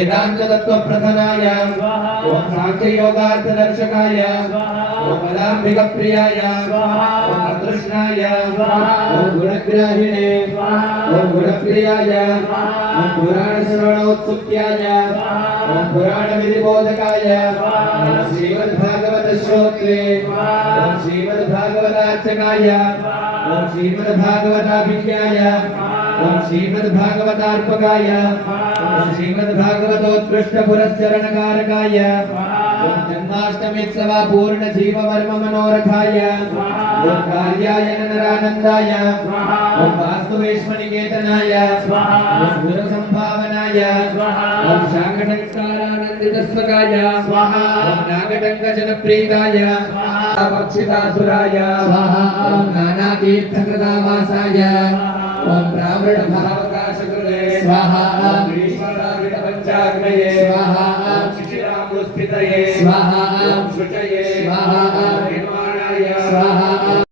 वेदांत तत्व प्रधानाय ओम सांख्य योगार्थ दर्शकाय ओम पदांबिक प्रियाय ओम कृष्णाय ओम गुणग्राहिणे ओम गुणप्रियाय ओम पुराण श्रवणोत्सुक्याय ओम पुराण विधि बोधकाय ओम श्रीमद् भागवत श्रोत्रे ओम श्रीमद् भागवतार्चकाय ओम श्रीमद् भागवताभिज्ञाय ओम श्रीमद् भागवतार्पकाय ओम श्रीमद् भागवतोत्कृष्ट पुरस्चरणकारकाय ओम जन्माष्टमीत्सव पूर्ण जीव वर्म मनोरथाय ओम कार्याय नरानंदाय ओम वास्तुवेश्मनिकेतनाय ओम गुरु संभावनाय ओम शाकटंकारानंदितस्वकाय ओम नागटंक जनप्रीताय पक्षितासुराय ओम नानातीर्थकृतावासाय ओम ब्राह्मण भावकाशकृते स्वाहा ओम ईश्वरार्पित पंचाग्नये स्वाहा ओम शिशिरामृस्फितये स्वाहा ओम शुचये स्वाहा